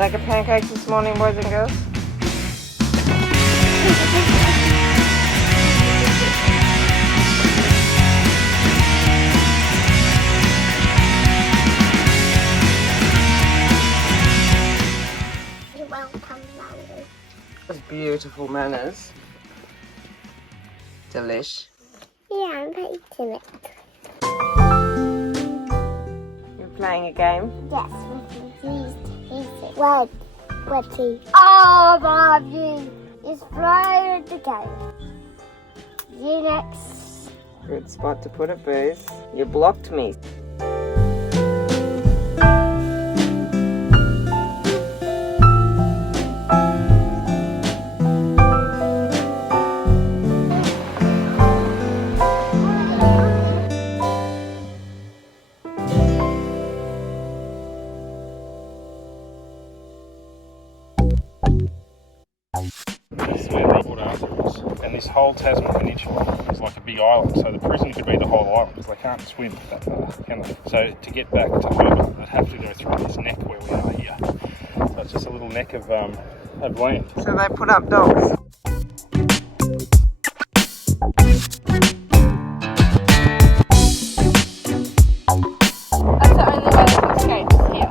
Like a pancakes this morning, boys and girls? You're welcome, Mary. It's beautiful manners. Delish. Yeah, I'm eating it. You're playing a game? Yes, he's wetty. Oh, Bobby! He's flying the game. You next. Good spot to put it, Booze. You blocked me. This is where the Port Arthur is. And this whole Tasman Peninsula is like a big island, so the prison could be the whole island because they can't swim that far, can they? So to get back to Hobart, they'd have to go through this neck where we are here. So it's just a little neck of land. So they put up dogs. That's the only way they can escape is here.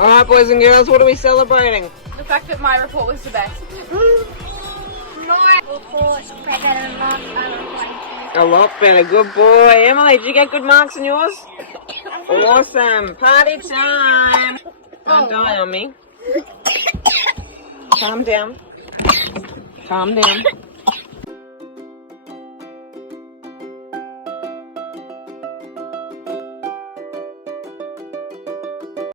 Alright, boys and girls, what are we celebrating? The fact that my report was the best. My report's better than last time. A lot better. Good boy. Emily, did you get good marks in yours? Awesome. Party time. Don't die on me. Calm down. Calm down.